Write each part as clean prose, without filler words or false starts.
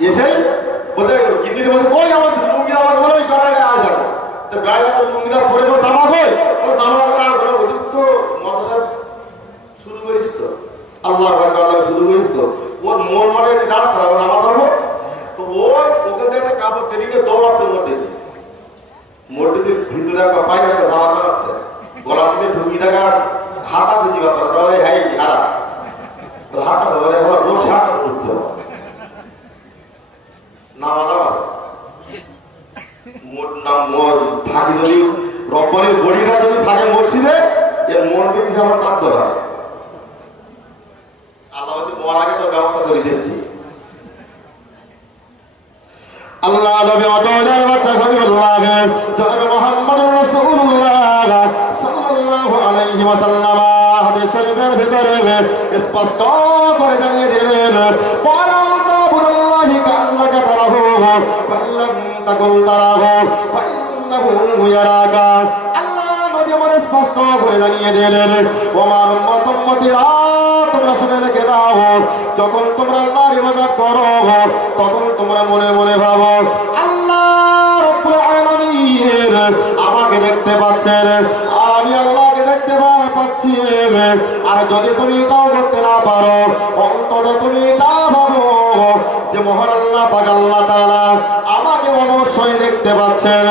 এসেই বলতে গিন্নির বলতে কই আমার লুঙ্গি আমার বলে ওই বেড়ার গায়ে আজ দেখো তো বেড়া গায়ে লুঙ্গিটা পরে বলে তামাক হয় বলে তামাক আর বলে ওদিক তো মাদ্রাসা শুরু করিস তো আল্লাহ আল্লাহ শুরু করিস তো ওর মন মানে দাঁড় তারা আমার ধরবো তো ওই ওখান থেকে একটা কাপড় টেনে দৌড়াচ্ছে মসজিদের ভিতরে একটা পাইলে একটা জামা কাটাচ্ছে গলা থেকে ঢুকি টাকা হাতা ঢুকি কথা তাহলে হ্যাঁ হারা হাতা ধরে এখন বসে হাতা করছে থাকি যদি রব্বানির বডিটা যদি থাকে মসজিদে এর মনকে আমার চাপতে পারে আল্লাহ যদি বলার আগে তোর ব্যবস্থা করে দিচ্ছি আল্লাহ নবী অতদের বাচ্চা হাবিবুল্লাহ জনাব মুহাম্মদুর রাসূলুল্লাহ সাল্লাল্লাহু আলাইহি ওয়াসাল্লাম হাদিস শরীফের ভিতরে স্পষ্ট করে জানিয়ে দিলেন ওয়ালাউ তাবুদাল্লাহি কান্নাকা তারাহু ফাল্লাম তাকুন তারাহু ফাইন্নাহু ইয়ারাকা আল্লাহ নবী আমাদের স্পষ্ট করে জানিয়ে দিলেন ওমার উম্মতিরা তোমরা শুনে রেখে দাও যখন তোমরা আল্লাহর ইবাদত করো তখন তোমরা মনে মনে ভাবো আল্লাহ রব্বুল আলামিন আমাকে দেখতে পাচ্ছেন আর আমি আল্লাহকে দেখতে পাচ্ছি আর যদি তুমি এটাও করতে না পারো অন্তত তুমি এটা ভাবো যে মহান আল্লাহ পাক আল্লাহ তাআলা আমাকে অবশ্যই দেখতে পাচ্ছেন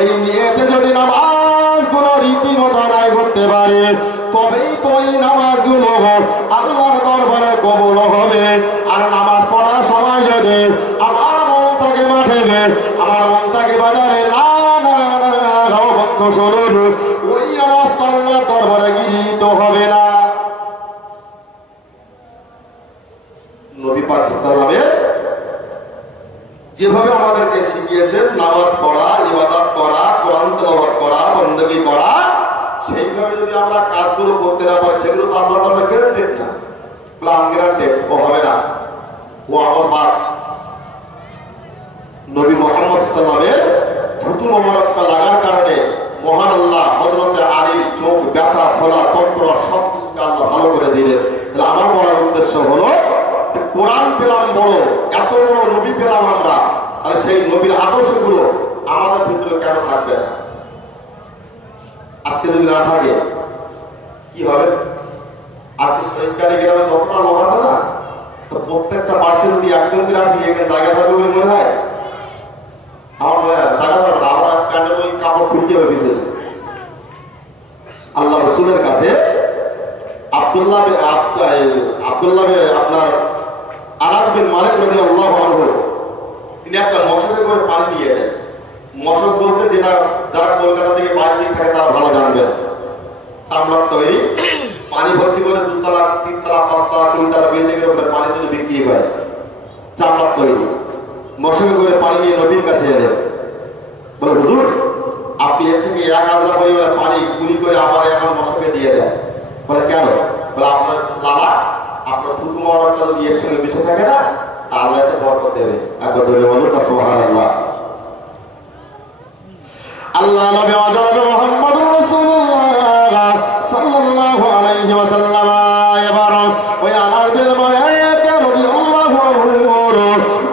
এই নিয়তে যদি নামাজগুলো রীতিমতো আদায় করতে পারে তবেই তো এই নামাজগুলো আল্লাহর দরবারে কবুল হবে আর নামাজ পড়ার সময় যদি আমার মন থাকে মাঠে আমার মন থাকে বাজারে না বন্ধ শুনুন ওই নামাজ তো আল্লাহর দরবারে গৃহীত হবে না নবী পাক সাল্লাল্লাহু আলাইহি যেভাবে আমাদেরকে শিখিয়েছেন নামাজ পড়া ইবাদত করা কোরআন তেলাওয়াত করা বندگی করা সেইভাবে যদি আমরা কাজগুলো করতে না পারি সেগুলো তো আল্লাহর দরবারে গ্যারান্টেড না প্ল্যান গ্যারান্টেড ও হবে না ও আমার বাদ নবী মুহাম্মদ সাল্লাল্লাহু আলাইহি ওয়াসাল্লামের থুতু মোবারকটা লাগার কারণে মহান আল্লাহ হযরতে আলীর চোখ ব্যথা ফলা তন্ত্র সবকিছুকে আল্লাহ ভালো করে দিলেন তাহলে আমার বলার উদ্দেশ্য হলো যে কোরআন পেলাম বড় এত বড় নবী পেলাম আমরা আর সেই নবীর আদর্শগুলো আমাদের ভিতরে কেন থাকবে না আজকে যদি না থাকে কি হবে আজকে সরকারি গ্রামে যতটা লোক আছে না তো প্রত্যেকটা বাড়িতে যদি একজন করে আসি এখানে জায়গা থাকবে বলে মনে হয় আমার মনে হয় জায়গা থাকবে না আমরা প্যান্ডেল ওই কাপড় খুলতে হবে পিছিয়ে আল্লাহ রসুলের কাছে আব্দুল্লাহ আপনার আনাস বিন মালিক রাদিয়াল্লাহু আনহু তিনি একটা মশকে করে পানি নিয়ে এলেন মশক বলতে যেটা যারা কলকাতা থেকে বাইরে দিক থাকে তারা ভালো জানবেন চামড়ার তৈরি পানি ভর্তি করে দুতলা তিনতলা পাঁচতলা কুড়িতলা বিল্ডিং এর উপরে পানি তুলে বিক্রি করে চামড়ার তৈরি মশকে করে পানি নিয়ে নবীর কাছে এলেন বলে হুজুর আপনি এর থেকে এক আধলা পরিমাণে পানি কুলি করে আবার এখন মশকে দিয়ে দেন বলে কেন বলে আপনার লালা আপনার থুতু মোবারকটা যদি এর সঙ্গে মিশে থাকে না আল্লাহ এতে বরকত দেবে একবার ধরে বলুন না সুবহানাল্লাহ আল্লাহ নবী জনাব মুহাম্মদুর রাসূলুল্লাহ সাল্লাল্লাহু আলাইহি ওয়াসাল্লাম এবার ওই আনাস বিন মালিক রাদিয়াল্লাহু আনহু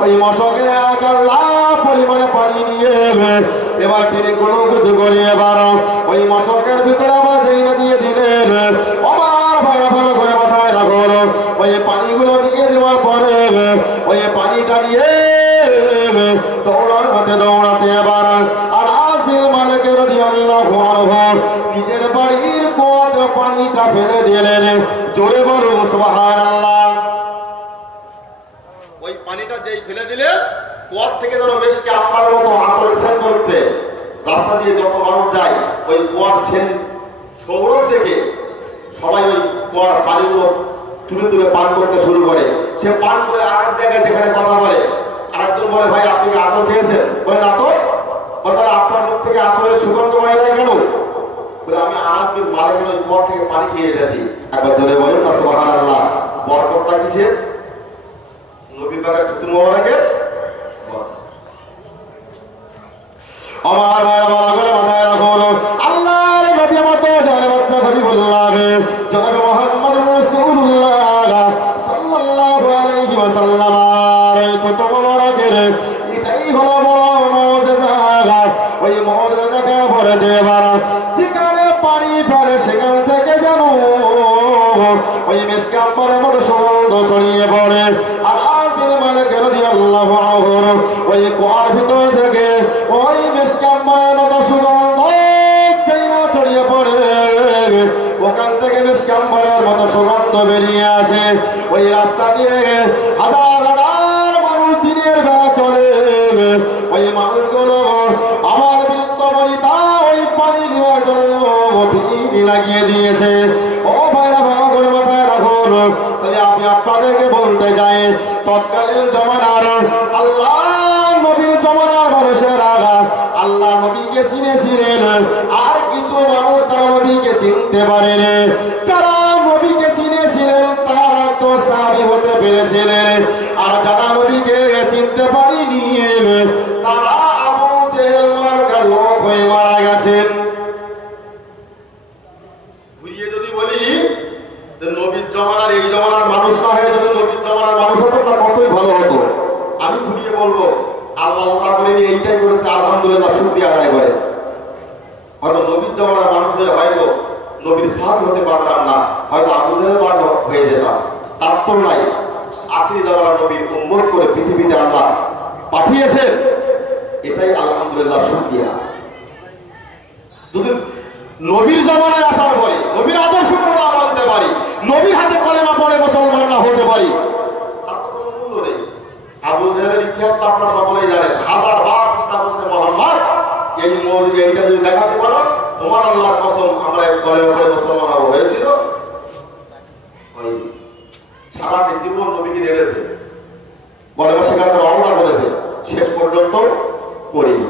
ওই মশকের এক আল্লাহ পরিমাণে পানি নিয়ে এবার তিনি কোনো কিছু করে এবার ওই মশকের ভিতরে আবার যেইনা দিয়ে দিলেন আমার ভাইরা ভালো করে মাথায় রাখুন ওই পানিগুলো দিয়ে দেওয়ার পরে ওই পানিটা নিয়ে দৌড়াতে এবার আর আব্দুল মালিক রাদিয়াল্লাহু আনহু নিজের বাড়ির কুয়াতে পানিটা ফেলে দিলেন জোরে বলুন সুবহানাল্লাহ ওই পানিটা যেই ফেলে দিলেন কুয়া থেকে যেন বেশকে আপনার মতো আতরে সেন করতে রাস্তা দিয়ে যত মানুষ যায় ওই কুয়ার ছেন সৌরভ থেকে সবাই ওই কুয়ার পানিগুলো তুলে তুলে পান করতে শুরু করে সে পান করে আরেক জায়গায় যেখানে কথা বলে আরেকজন বলে ভাই আপনি কি আতর খেয়েছেন বলে না তো বলে আপনার মুখ থেকে আতরের সুগন্ধ বাইরে যায় কেন বলে আমি আনাস বিন মালিকের ওই কুয়া থেকে পানি খেয়ে এসেছি একবার জোরে বলুন না সুবহানাল্লাহ বরকতটা কিসের নবী পাকের থুতু মোবারকের আমার ভাইরা ভালো করে মাথায় রাখুন আল্লাহর নবী মতো যার বাচ্চা হাবিবুল্লাহ জনাব মুহাম্মদুর রাসূলুল্লাহ সাল্লাল্লাহু আলাইহি ওয়াসাল্লাম আর থুতু মোবারক দেবার যেখানে পানি পড়ে সেখান থেকে যেন ওই মিশকে আম্বরের মতো সুগন্ধ ছড়িয়ে পড়ে। আর আল মালিক রাদিয়াল্লাহু আনহু ওই কুয়ার ভিতর থেকে ওই মিশকে আম্বরের মতো সুগন্ধ ছড়িয়ে পড়ে, ওখান থেকে মিশকে আম্বরের মতো সুগন্ধ বেরিয়ে আসে। ওই রাস্তা দিয়ে হাজার হাজার মানুষ দিনের বেলা চলে। ওই মানুষগুলো আমার বীরত্বমণিতা ওই পানি নেওয়ার জন্য ভিড় লাগিয়ে দিয়েছে। ও ভাইরা ভালো করে মাথায় রাখুন। তাহলে আমি আপনাদেরকে বলতে চাই, তৎকালীন জমানার আল্লাহ নবীর জমানার মানুষের আগা আল্লাহ নবীকে চিনেছিলেন, আর কিছু মানুষ তারা নবীকে চিনতে পারেনি। যারা নবীকে চিনেছিলেন তারা তো সাহাবী হতে পেরেছিলেন, আর যারা নবীকে চিনতে পারেনি তারা আবু জেহেল মার্কার লোক হয়ে মারা গেছেন। ঘুরিয়ে যদি বলি নবীর জমানার এই জমানার মানুষ না হয়ে যদি নবীর জমানার মানুষ হতো না কতই ভালো হতো। আমি ঘুরিয়ে বলবো আল্লাহ ওটা করেনি এইটাই করেছে, আলহামদুলিল্লাহ শুকরিয়া আদায় করে। হয়তো নবীর জমানার মানুষ হয়ে হয়তো নবীর সাহাবী হতে পারতাম না, হয়তো আবু জেহেল মার্কা হয়ে যেতাম। তার তো নাই, আখিরি জমানার নবীর উম্মত করে পৃথিবীতে আল্লাহ পাঠিয়েছেন, এটাই আলহামদুলিল্লাহ শুকরিয়া। যদি নবীর জমানায় আসার পরে নবীর আদর্শ না মানতে পারি, নবীর হাতে কলেমা পড়ে মুসলমান না হতে পারি, তার তো কোনো মূল্য নেই। আবু জেহেলের ইতিহাস তো আপনারা সকলেই জানেন। হাজার বার চেষ্টা করছে মোহাম্মদ এইটা যদি দেখাতে পারো তোমার আল্লাহর কসম আমরা কলেমা পড়ে মুসলমান হয়েছিল। ওই সারাটি জীবন নবীকে রেড়েছে, কলেমা স্বীকার করে রওনা করেছে, শেষ পর্যন্ত করিনি।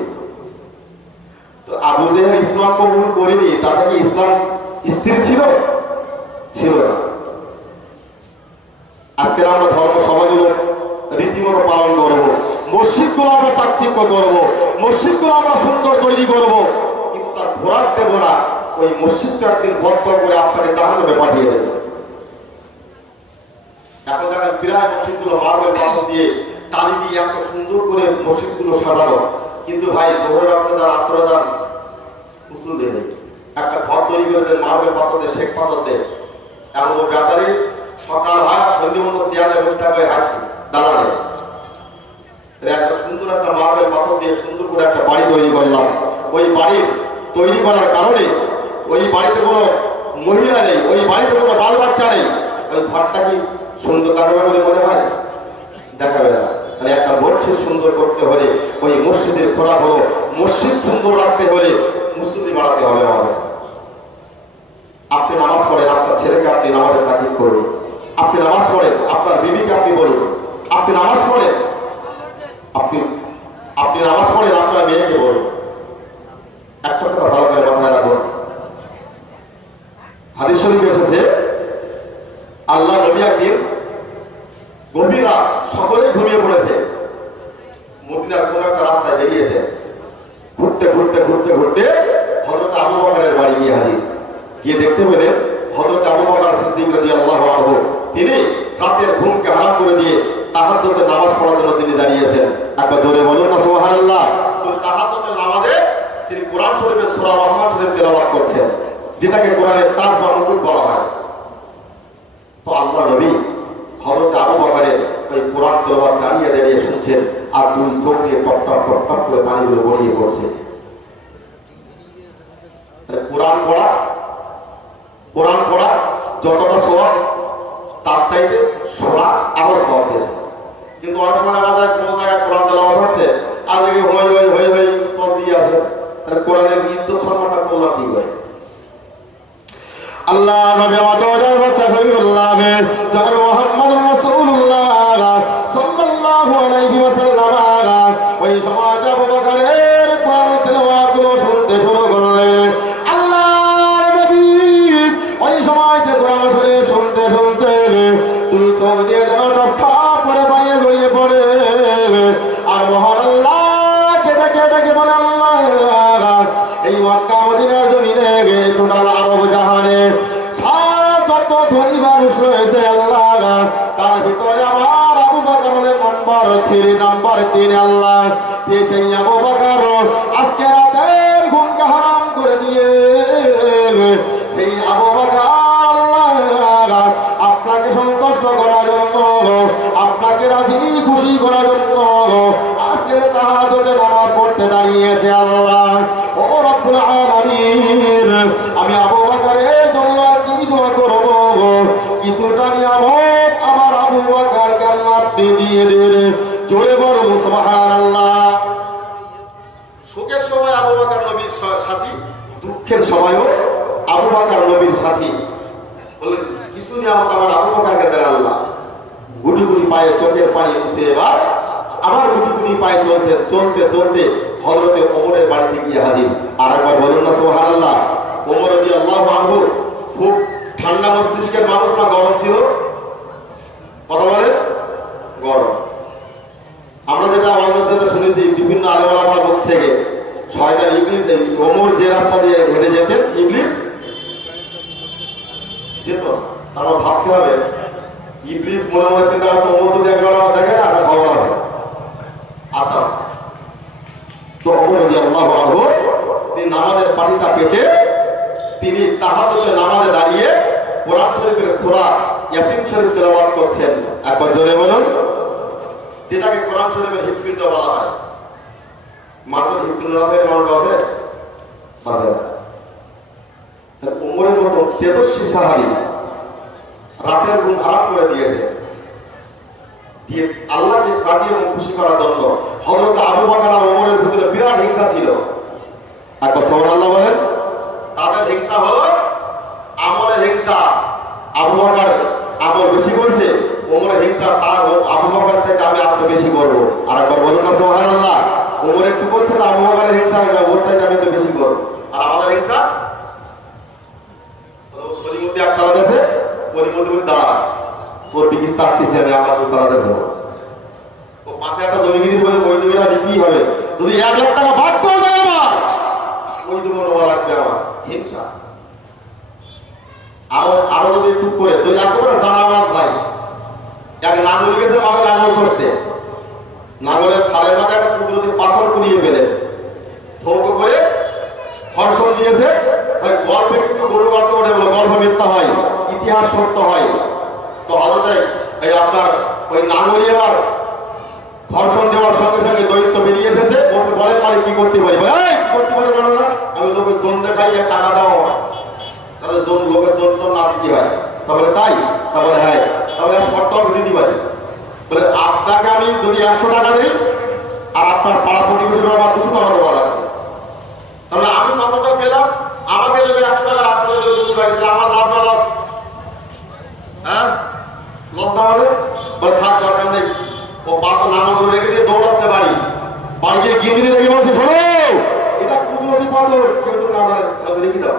তো আবু জেহেল ইসলাম কবুল করেনি, তাতে কি ইসলাম স্থির ছিল? ছিল না। আজকের আমরা ধর্ম সভাগুলো রীতিমতো পালন করবো, মসজিদগুলো আমরা চাকচিক্য করবো, মসজিদগুলো আমরা সুন্দর তৈরি করবো, কিন্তু তার খোরাক দেব না। ওই মসজিদটা একদিন বদ্ধ করে আপনাকে জাহান্নামে পাঠিয়ে দেবে। এখন দেখেন প্রায় মসজিদগুলো মার্বেল পাথর দিয়ে টালি দিয়ে এত সুন্দর করে মসজিদগুলো সাজানো, কিন্তু ভাই জোহর রাখতে তার আশ্রয় দান উসুল দিয়ে নেই। একটা ঘর তৈরি করে দেন মার্বেল পাথর দিয়ে, শেখ পাথর দিয়ে, এমন বেচারি সকাল হয় সন্ধে মতো চেয়ারে বসে থাকবে হাত দাঁড়ালে। একটা সুন্দর একটা মার্বেল পাথর দিয়ে সুন্দর করে একটা বাড়ি তৈরি করলাম। ওই বাড়ির তৈরি করার কারণে ওই বাড়িতে কোনো মহিলা নেই, ওই বাড়িতে কোনো বাল বাচ্চা নেই, ওই ঘরটা কি সুন্দর দেখাবে বলে মনে হয়? দেখাবে না। তাহলে একটা মসজিদ সুন্দর করতে হলে ওই মসজিদের খোরাক হলো, মসজিদ সুন্দর রাখতে হলে মুসল্লি বাড়াতে হবে আমাদের। আপনি নামাজ পড়েন, আপনার ছেলেকে আপনি নামাজের তাকিদ করুন। আপনি নামাজ পড়েন, আপনার বিবিকে আপনি বলুন। আপনি নামাজ পড়েন, আপনি নামাজ পড়েন, আপনার মেয়েকে বলুন। একটা কথা ভালো করে মাথায় রাখুন, হাদিস শরীফে এসেছে আল্লাহ নবী একদিন গভীর রাত, সকলেই ঘুমিয়ে পড়েছে, মদিনার কোন একটা রাস্তায় বেরিয়েছে। ঘুরতে ঘুরতে ঘুরতে ঘুরতে হযরত আবু বকরের বাড়ি গিয়ে হাজির। গিয়ে দেখতে পেলেন হযরত আবু বকর সিদ্দিক রাদিয়াল্লাহু আনহু তিনি রাতের ঘুমকে হারাম করে দিয়ে তাহাজ্জুদের নামাজ পড়ার জন্য তিনি দাঁড়িয়েছেন। একবার জোরে বলুন না সুবহানাল্লাহ। ওই তাহাজ্জুদের নামাজে তিনি কোরআন শরীফের সূরা রহমান শরীফ তেলাওয়াত করছেন, যেটাকে কোরআনের তাজ বা মুকুট বলা হয়। তো আল্লাহ নবী হযরত আবু বকরের ওই কোরআন তেলাওয়াত দাঁড়িয়ে দাঁড়িয়ে শুনছেন, আর দুই চোখ দিয়ে টপ টপ টপ টপ করে পানিগুলো গড়িয়ে পড়ছে। কোরআন পড়া যতটা সওয়াব তার চাইতে শোনা আরো সওয়াব বেশি। কিন্তু অনেক সময় দেখা যায় কোনো জায়গায় কোরআন তেলাওয়াত হচ্ছে আর দেখি হই হই হই হই সব দিয়ে আছে, তাহলে কোরআনের ইজ্জত সম্মানটা করলাম কি করে? আল্লাহ নবী আমাদের বাচ্চা হাবিবুল্লাহ জনাব মুহাম্মদুর রাসূলুল্লাহ সাল্লাল্লাহু আলাইহি ওয়াসাল্লাম ওই সময় আবু বকরের কোরআন তেলাওয়াত গুলো শুনতে শুরু করলেন। আল্লাহর নবী ওই সময়তে কোরআন শরীফ শুনতে শুনতে দুই চোখ দিয়ে যেন টপ করে পানি গড়িয়ে পড়ে। আর মহান আল্লাহকে ডেকে ডেকে বলে, আল্লাহ এই মক্কা মদিনার জমিনে টোটাল আরব জাহানে যত ধনী মানুষ রয়েছে আল্লাহ, তার ভিতরে আমার আবু বকর হলেন নাম্বার 3 আল্লাহ। সেই আবু বকর আজকে রাতের ঘুমকে হারাম আল্লাহকে রাজি খুশি করার জন্য আজকে তাহাজ্জুদে নামাজ পড়তে দাঁড়িয়েছে আল্লাহ। ও রব্বুল আলামিন, আমি আবু বকরের জন্য আর কি দোয়া করব? কিছুটা নিয়ামত আমার আবু বকরকে আল্লাহ আপনি দিয়ে দিন। জোরে বলুন সুবহানাল্লাহ। সুখের সময় আবু বকর নবীর সাথী, দুঃখের সময়ও আবু বকর নবীর সাথী। বলেন কিছু নিয়ামত আমার আবু বকরকে দেন আল্লাহ। গুটি গুটি পায়ে চোখের পানি মুছে এবার আমার গুটি গুটি পায়ে চলতে চলতে হযরতে ওমরের বাড়িতে গিয়ে হাজির। আর একবার বলুন না সুবহানাল্লাহ। ওমর রাদিয়াল্লাহু আনহু খুব ঠান্ডা মস্তিষ্কের মানুষ না গরম ছিল? কথা বলেন গরম। আমরা যেটা আমাদের সাথে শুনেছি বিভিন্ন আলেম ওলামার মুখ থেকে, শয়তান ইবলিস ওমর যে রাস্তা দিয়ে হেঁটে যেতেন ইবলিস যেত। তারপর ভাবতে হবে ইবলিস মনে মনে চিন্তা করছে ওমর যদি একবার আমার দেখে না একটা খবর আছে। আচ্ছা, তো ওমর রাদিয়াল্লাহু আনহু তিনি নামাজের পাটিটা পেতে তিনি তাহাজ্জুদে নামাজে দাঁড়িয়ে কোরআন শরীফের সূরা ইয়াসিন শরীফ তেলাওয়াত করছেন। একবার জোরে বলুন। যেটাকে কোরআন শরীফের হৃৎপিণ্ড বলা হয়। মানুষের হৃৎপিণ্ড না থাকে মানুষ আছে? ওমরের মতো তেজস্বী সাহাবী রাতের ঘুম হারাম করে দিয়েছে, দিয়ে আল্লাহকে রাজি এবং খুশি করার জন্য হযরত আবু বকর আর ওমরের ভিতরে বিরাট হিংসা ছিল। একবার সুবহানাল্লাহ বলেন। তাদের হিংসা হলো আমলের হিংসা। আবু বকর আমল বেশি করছে, ওমরের হিংসা তার আবু বকর চাইতে আমি আপনি বেশি করবো। আর একবার বলুন না সুবহানাল্লাহ। ওমর একটু করছে না, আবু বকরের হিংসা ওর চাইতে আমি একটু বেশি করবো। আর আমাদের হিংসা সলিমতি একতলা দেশে পরিমতি দাঁড়া তোর বিকিস তার পিছিয়ে আমি আমার দুতলা দেশে ও পাশে একটা জমি কিনে বলে ওই জমিটা বিক্রি হবে, যদি 1 লাখ টাকা বাড়তেও যায় আমার ওই জমি নেওয়া লাগবে। আমার হিংসা। আরো যদি একটু করে তুই একেবারে জানাবাদ ভাই এক নাঙল গেছে মাঠে নাঙল চষতে, নাঙলের ফাড়ের মাথায় একটা কুদরতি পাথর কুড়িয়ে ফেলে ধৌত করে ঘর্ষণ দিয়েছে। ওই গল্পে কিন্তু গরু গাছে ওঠে বলে গল্প মিথ্যা হয়, ইতিহাস সত্য হয়। তো হযরতে এই আপনার ওই নাঙলি এবার ঘর্ষণ দেওয়ার সঙ্গে সঙ্গে দৈত্য বেরিয়ে এসেছে। বলছে বলেন মানে কি করতে পারি? বলে কি করতে পারি জানো না? আমি লোকের জোন দেখাই টাকা দাও, তাদের জোন লোকের জোন না দিতে হয়। তারপরে তাই? তারপরে হ্যাঁ, তাহলে শর্ত দিতে পারি। বলে আপনাকে আমি যদি 100 টাকা দিই আর আপনার পাড়া প্রতিবেশীর আমার 200 টাকা দেওয়া লাগবে, তাহলে আমি কতটা পেলাম? আমাকে দেবে 100 টাকা, আপনাকে দেবে 200 টাকা, আমার লাভ না লস? হ্যাঁ, লস না আমাদের। বলে থাক দরকার নেই। ও পাথর নাঙল ধরে রেখে দিয়ে দৌড়াচ্ছে বাড়ি গিয়ে গিন্দিনি রেখে বলছে শোনো এটা কুদরতি পাথর, কেউ তো না জানে, তাহলে রেখে দাও।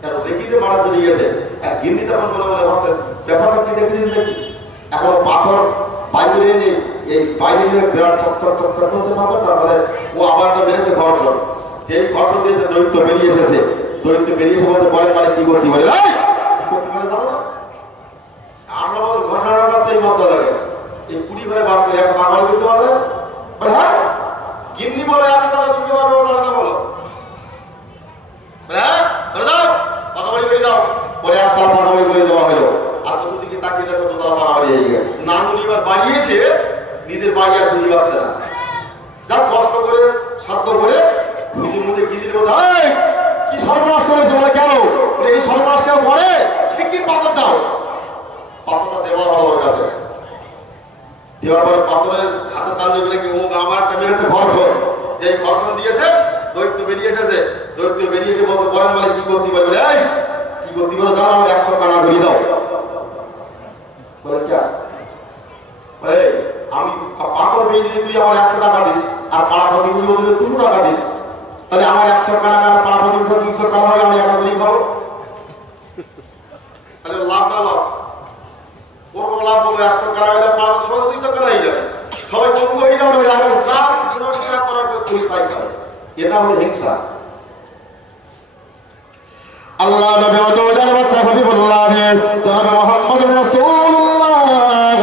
কেন রেখে দিয়ে মারা চলে গেছে। আর গিন্নি তখন মনে মনে ভাবছে ব্যাপারটা কি দেখি দেখি। এখন পাথর বাইরে এনে এই বাইরে নিয়ে বিরাট চকচক চকচক করছে পাথরটা, বলে ও আবার মেরেছে ঘর্ষণ। যেই ঘর্ষণ দিয়েছে দৈত্য বেরিয়ে এসেছে। দৈত্য বেরিয়ে এসে বলছে বলেন মানে কি করতে পারে? কি করতে পারে জানো না? আমরা বলতে ঘোষণা রাখাচ্ছে এই মদ্দা লাগে এই 20 ঘরে বার করে একটা বাঙালি করতে পারে। বলে হ্যাঁ, গিন্নি বলে 100 টাকা চুক্তি করবে, তারা না বলো। হ্যাঁ বলে দাও পাকাবাড়ি করে দাও। পরে একতলা পাকাবাড়ি করে দেওয়া হলো। আর চতুর্দিকে তাকিয়ে দেখো দোতলা পাকাবাড়ি হয়ে গেছে। নাঙুনি এবার বাড়িয়েছে, নিজের বাড়ি আর খুঁজে পাচ্ছে না। যা কষ্ট করে সাধ্য করে নিজের মধ্যে গিন্নির মধ্যে কি সর্বনাশ করেছে। বলে কেন? এই সর্বনাশ কেউ করে? শিগগির পাথর দাও। পাথরটা দেওয়া হলো ওর কাছে। দেওয়ার পরে পাথরের হাতে তার নেবে নাকি ও আমার একটা মেরেছে ঘর্ষণ। যে ঘর্ষণ দিয়েছে দৈত্য বেরিয়ে এসেছে। দৈত্য বেরিয়ে এসে বলছে বলেন মানে কি করতে পারে? বলে এই কি করতে পারে জানো? আমার 100 কানা ধরিয়ে দাও। বলে কে? বলে আমি পাথর পেয়ে যদি তুই আমার 100 টাকা দিস আর পাড়া প্রতিবেশী ওদের 200 টাকা দিস, তাহলে আমার 100 কানা কানা পাড়া প্রতিবেশী 200 কানা হবে, আমি একা করে খাবো। তাহলে লাভ না লস? ওর কোনো লাভ বলে 100 কানা গেলে পাড়া সবাই 200 কানা হয়ে যাবে, সবাই পঙ্গু হয়ে যাবে। এটা আমাদের হিংসা। আল্লাহ নবী ওদের বাচ্চা হাবিবুল্লাহ জনাব মুহাম্মদুর রাসূলুল্লাহ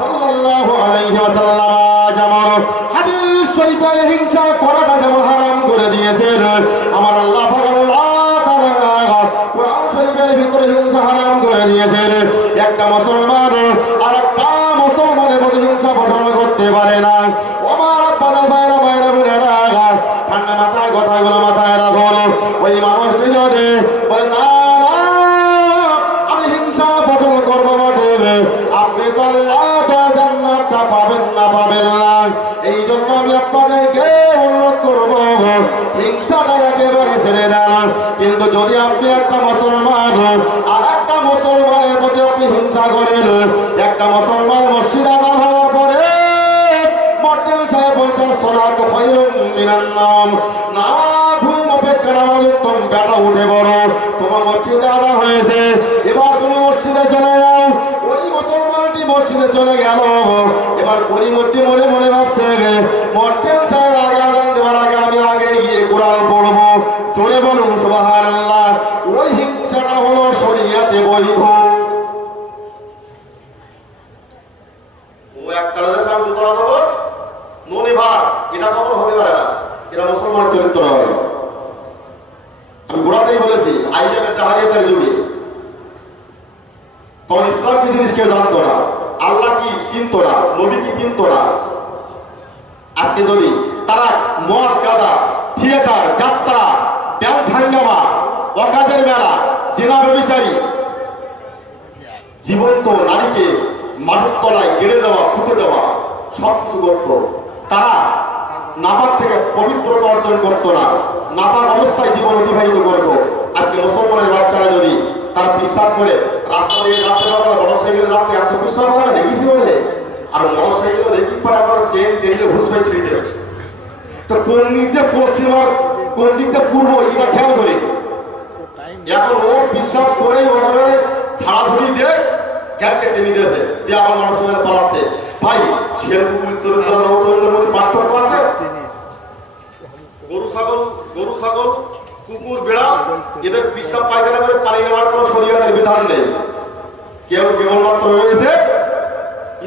সাল্লাল্লাহু আলাইহি ওয়াসাল্লাম যেমন হাদিস শরীফে হিংসা করাটা যেমন হারাম করে দিয়েছেন, আমার আল্লাহ পাক আল্লাহ তাআলা কোরআন শরীফের ভিতরে হিংসা হারাম করে দিয়েছেন। একটা মুসলমান আরেকটা মুসলমানের প্রতি হিংসা পারে না। আমার আপনাদের বাইরে বাইরে বেড়ে রাখা ঠান্ডা মাথায় কথাগুলো মাথায় রাখো। ওই মানুষটি যদি বলে না আমি হিংসা পছন্দ করবো বটে, আপনি তো আল্লাহ তো জান্নাতটা পাবেন না, পাবেন না। এই জন্য আমি আপনাদেরকে অনুরোধ করবো হিংসাটা একেবারে ছেড়ে দেন। কিন্তু যদি আপনি একটা মুসলমান আর একটা মুসলমানের প্রতি আপনি হিংসা করেন, একটা মুসলমান মসজিদ আদান হওয়ার পরে মডেল সাহেব বলছে সালাত খায়রুম মিনান নাওম, না ঘুম অপেক্ষা নামাজ উত্তম, বেটা উঠে বড় তোমার মসজিদে আদান হয়েছে, এবার তুমি মসজিদে চলে যাও। ওই মুসলমানটি মসজিদে চলে গেল। এবার গরিমতি মনে মনে ভাবছে মডেল সাহেব আগে আদান দেওয়ার আগে আমি আগে গিয়ে কোরআন পড়বো। চলে বলুন সুবহানাল্লাহ। ওই হিংসাটা হলো শরীয়তে বৈধ। ও একতলা দেশে আমি দুতলা দেবো ননি ভার, এটা কখনো হতে পারে না। এটা মুসলমানের চরিত্র হয়। আমি গোড়াতেই বলেছি আইয়ামে জাহেলিয়াতের যুগে তখন ইসলাম কি জিনিস কেউ জানতো না, আল্লাহ কি চিনতো না, নবী কি চিনতো না। আজকে যদি তারা মদ গাঁজা, থিয়েটার, যাত্রা, ড্যান্স, হাঙ্গামা, অকাজের মেলা, জিনা ব্যভিচারী, জীবন্ত নারীকে মাটির তলায় গেড়ে দেওয়া, পুঁতে দেওয়া সবকিছু করত, তারা নাপাক থেকে পবিত্রতা অর্জন করতো না, নাপাক অবস্থায় জীবন অতিবাহিত করত। আজকে মুসলমানের বাচ্চারা যদি তারা বিশ্বাস করে রাস্তা দিয়ে যাচ্ছে, মোটর সাইকেলে যাচ্ছে, এত বিশ্বাস হয় না দেখেছি বলে। আর মোটর সাইকেল রেকিং পারে আবার চেন টেনে ঘুষবে ছিঁড়তেছে। তো কোন দিক দিয়ে পশ্চিম আর কোন দিক দিয়ে পূর্ব এটা খেয়াল করি। এখন ও বিশ্বাস করেই ওখানে ছাড়াছুড়ি দিয়ে গ্যাপকে টেনে দিয়েছে যে আমার মানুষ পালাচ্ছে। ভাই শের কুকুরের চরিত্রের মধ্যে পার্থক্য আছে। গরু ছাগল কুকুর বেড়াল এদের বিশ্বাস পায়খানা করে পানি নেওয়ার কোনো শরীয়তের বিধান নেই। কেবলমাত্র রয়েছে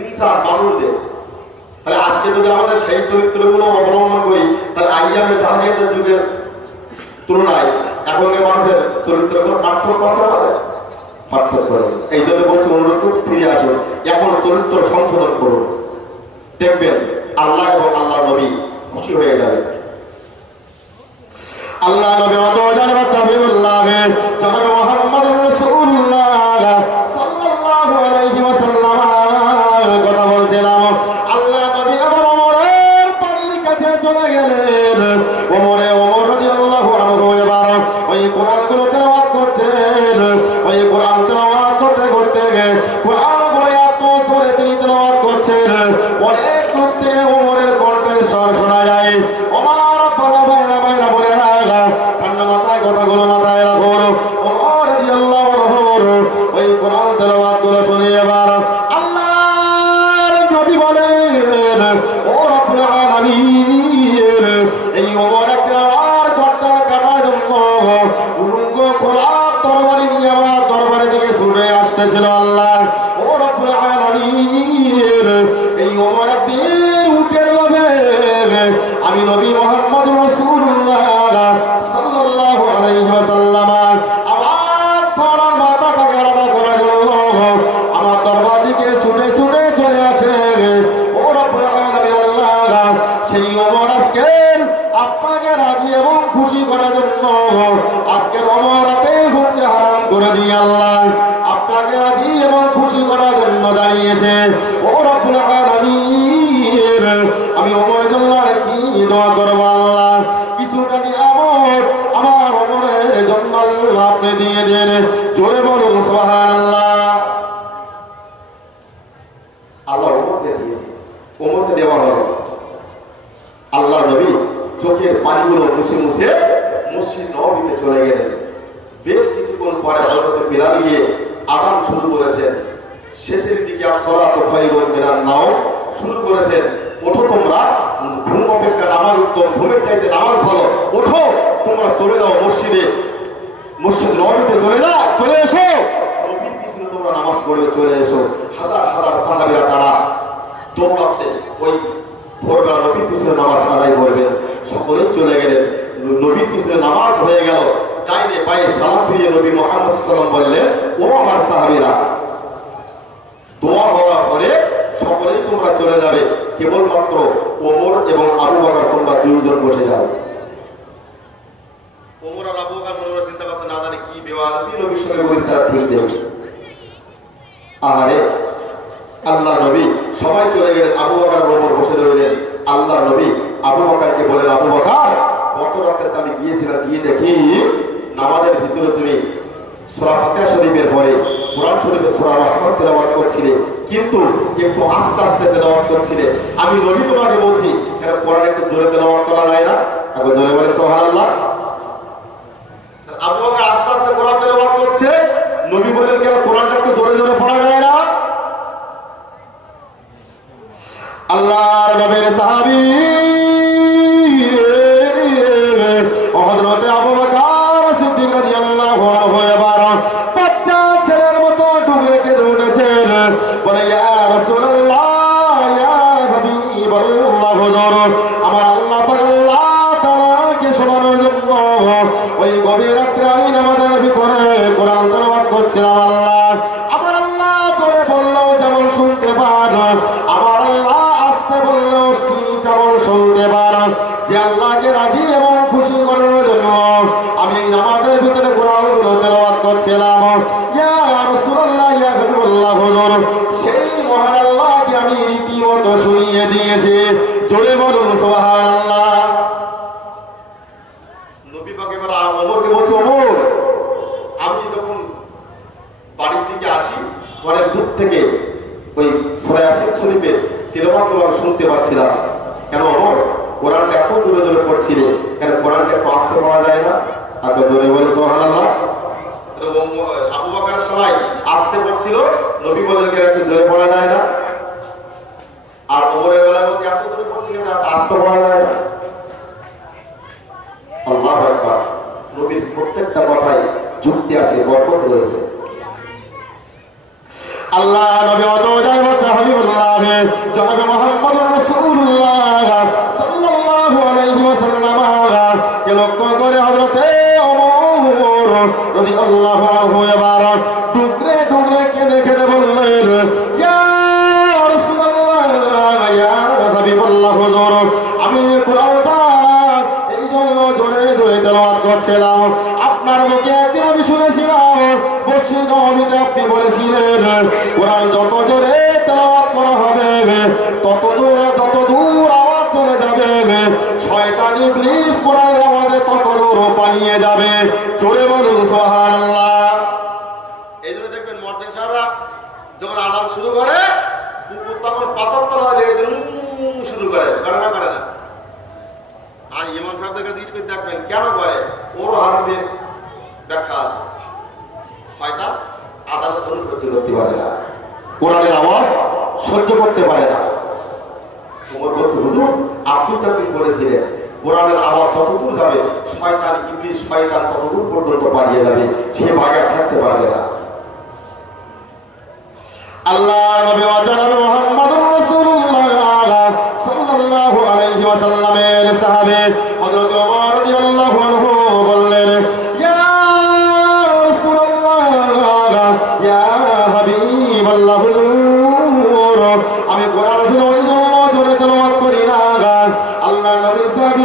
ইনসান, মানুষদের। তাহলে আজকে যদি আমাদের সেই চরিত্রগুলো অবলম্বন করি, তাহলে আইয়ামে জাহেলিয়াতের যুগের তুলনায় এখনকার মানুষের চরিত্রগুলো পার্থক্য আছে, আমাদের পার্থক্য নেই। এই জন্য বলছি অনুরোধ করতে ফিরে আসুন, এখন চরিত্র সংশোধন করুন, দেখবেন আল্লাহ এবং আল্লাহ নবী খুশি হয়ে যাবে। আল্লাহ নবী মাদওয়ার বাচ্চা হাবিবুল্লাহ জনাব মুহাম্মদুর রাসূলুল্লাহ সাল্লাল্লাহু আলাইহি ওয়াসাল্লাম কথা বলছিলাম। আল্লাহ নবী আবার ওমরের বাড়ির কাছে চলে গেলেন। ওমর রাদিয়াল্লাহু আনহু এবার ওই কোরআনগুলো তেলাওয়াত করছেন। ওই কোরআন তেলাওয়াত করতে করতে কোরআনগুলো এত জোরে তিনি তেলাওয়াত করছেন, অনেক দূর থেকে ওমরের কণ্ঠের স্বর শোনা যায়। ওমর বড় ভাইরা ভাইরা বলে রাখা ঠান্ডা মাথায় কথাগুলো মাথায় রাখো। ওমর রাদিয়াল্লাহু আনহু ওই কোরআন তেলাওয়াতগুলো শুনে এবার আল্লাহর নবী বলেন, ও রব্বুল আলামিন, এই ওমর একবার গর্দা কাটার জন্য উলঙ্গ খোলা তরবারি নিয়ে আমার দরবারের দিকে ছুটে আসতেছিল। আল্লাহ ও রব্বুল আলামিন, এই ওমর একদিন উটের লোভে আমি নবী মুহাম্মদুর রাসূলুল্লাহ সাল্লাল্লাহু আলাইহি ওয়াসাল্লাম আমার ধরার মাথাটাকে আলাদা করার জন্য আমার দরবার দিকে ছুটে ছুটে চলে আসে। ও রব্বুল আলামিন, আল্লাহ সেই ওমর আজকের আপনাকে রাজি এবং খুশি করার জন্য আজকের ওমর রাতের ঘুমকে হারাম করে দিয়ে আল্লাহ আপনাকে রাজি এবং খুশি করার জন্য দাঁড়িয়েছে। ও রব্বুল আলামিন, আমি ওমরের জন্য আর কি দোয়া করব আল্লাহ? কিছুটা নিয়ামত আমার ওমরের জন্য আল্লাহ আপনি দিয়ে দেন। জোরে বলুন সুবহানাল্লাহ। আল্লাহ ওমরকে দিয়ে দিন, ওমরকে দেওয়া হলো। আল্লাহ নবী চোখের পানিগুলো মুছে মুছে মসজিদ নববীতে চলে গেলেন। বেশ কিছুক্ষণ পরে হযরত বিলাল গিয়ে আযান শুরু করেছেন। শেষের দিকে আসসালাতু খায়রুম মিনান নাওম শুরু করেছেন। ওঠো তোমরা, ঘুম অপেক্ষা নামাজ উত্তম, ঘুমের চাইতে নামাজ ভালো। ওঠো তোমরা, চলে যাও মসজিদে, মসজিদ নববীতে চলে যাও, চলে এসো, নবীর পিছনে তোমরা নামাজ পড়বে, চলে এসো। হাজার হাজার সাহাবীরা তারা দৌড়াচ্ছে ওই ভোরবেলা নবীর পিছনে নামাজ আদায় করবেন। সকলেই চলে গেলেন, নবীর পিছনে নামাজ হয়ে গেল। ডাইনে বায়ে সালাম ফিরিয়ে নবী মুহাম্মদ সাল্লাল্লাহু আলাইহি ওয়াসাল্লাম বললেন, ও আমার সাহাবীরা, দোয়া হওয়ার পরে সকলে সকলেই তোমরা চলে যাবে, কেবলমাত্র ওমর এবং আবু বকর তোমরা দুইজন বসে যাও। ওমর আর আবু বকর মনে চিন্তা করছে, না জানি কি বেওয়াদবি নবীর সঙ্গে বলিস তারা ঠিক দেবে। আহারে আল্লাহর নবী সবাই চলে গেলেন, আবু বকর আর ওমর বসে রইলেন। আল্লাহর নবী আবু বকরকে বলেন, আবু বকর, গত রাতে আমি গিয়েছিলাম, গিয়ে দেখি নামাজের ভিতরে তুমি সূরা ফাতিহা শরীফের পরে কোরআন শরীফের সূরা রহমান তেলাওয়াত করছিলে, কিন্তু একটু আস্তে আস্তে তেলাওয়াত করছিলে। আমি নবী তোমাকে বলছি, কেন কোরআন একটু জোরে তেলাওয়াত করা যায় না? একটু জোরে বলেন সুবহানাল্লাহ। আবু বকর আস্তে আস্তে কোরআন তেলাওয়াত করছে, নবী বলেন, কেন কোরআনটা একটু জোরে জোরে পড়া যায় না? আল্লাহর নবীর সাহাবী হযরত আবু বকর সিদ্দিক রাদিয়াল্লাহু আনহু এবার বাচ্চা ছেলের মতো ডুবরে কেঁদে উঠেছেন, বলে, ইয়া রাসূলুল্লাহ, ইয়া হাবিবাল্লাহ, হুজুর, আমার আল্লাহ পাক আল্লাহ তাআলাকে শোনানোর জন্য ওই গভীর রাত্রে আমি নামাজের ভিতরে কোরআন তেলাওয়াত করছিলাম। আমার আল্লাহ জোরে বললেও যেমন শুনতে পান, আমার আল্লাহ আস্তে বললেও তিনি তেমন শুনতে পান। যে আল্লাহকে রাজি এবং খুশি করার জন্য আমি এই নামাজের ভিতরে কোরআন তেলাওয়াত করছিলাম। ইয়া রাসূলুল্লাহ, ইয়া হাবিবাল্লাহ, হুজুর, সেই মহান আল্লাহকে আমি রীতিমতো শুনিয়ে দিয়েছি। জোরে বলুন সুবহানাল্লাহ। নবী পাক এবার ওমরকে বলছে, ওমর, আমি যখন বাড়ির দিকে আসি অনেক দূর থেকে ওই সূরা ইয়াসিন শরীফের তিলাওয়াত আমি শুনতে পাচ্ছিলাম। কেন ওমর, কোরআনটা এত জোরে জোরে পড়ছিলে, কেন কোরআনটা একটু আস্তে পড়া যায় না? একবার জোরে বলেন সুবহানাল্লাহ। আবু বকরের সময় আস্তে পড়ছিল, নবী বলেন, কেন একটু জোরে পড়া যায় না? আর ওমরের বেলায় বলছে, এত জোরে পড়ছিল, কেন আস্তে পড়া যায় না? আল্লাহু আকবার। নবীর প্রত্যেকটা কথায় যুক্তি আছে, বরকত রয়েছে। আল্লাহ নবী ওয়াদায় ওয়া হাবিবুল্লাহ জনাবে মুহাম্মদুর রাসূলুল্লাহ সাল্লাল্লাহু আলাইহি ওয়াসাল্লাম কে লক্ষ্য করে হযরতে ওমর রাদিয়াল্লাহু আনহু এবার ডুকরে ডুকরে কেঁদে কেঁদে বললেন, ইয়া রাসূলুল্লাহ, ইয়া হাবিবুল্লাহ, হুজুর, আমি কোরআনটা এই জন্য জোরে জোরে তেলাওয়াত করছিলাম। আপনার মুখে একদিন আমি শুনেছিলাম, বসে জমিতে আপনি বলেছিলেন, কোরআন যত জোরে তেলাওয়াত করা হবে তত দূর আওয়াজ চলে যাবে, শয়তান ইবলিস কোরআনের আওয়াজে তত দূর পালিয়ে যাবে। জোরে বলুন সুবহানাল্লাহ। এই জন্য দেখবেন মর্নিং সারা যখন আজান শুরু করে, কুকুর তখন ৭৫ হয়ে শুরু করে না? করে না? আর ইমাম সাহেবদের কাছে জিজ্ঞেস করে দেখবেন কেন করে, ওরও হাদিসের ব্যাখ্যা আছে। শয়তান আদালত সহ্য করতে পারে না, কোরআনের আওয়াজ সহ্য করতে পারে না। ওমর বলছে, হুজুর, আপনি যতদিন বলেছিলেন কোরআনের আওয়াজ যত দূর যাবে শয়তান ইবলিস শয়তান তত দূর পর্যন্ত পালিয়ে যাবে, সে বাগার থাকতে পারবে না। আল্লাহ নবী জনাব মুহাম্মদুর রাসূলুল্লাহ সাল্লাল্লাহু আলাইহি ওয়াসাল্লামের সাহাবী হযরত ওমর রাদিয়াল্লাহু আনহু বললেন, ইয়া রাসূলুল্লাহ, ইয়া হাবিবাল্লাহ, আমি কোরআন শুনে ওই জন্য জোরে তেলাওয়াত করি না। আল্লাহ নবীর সাহাবী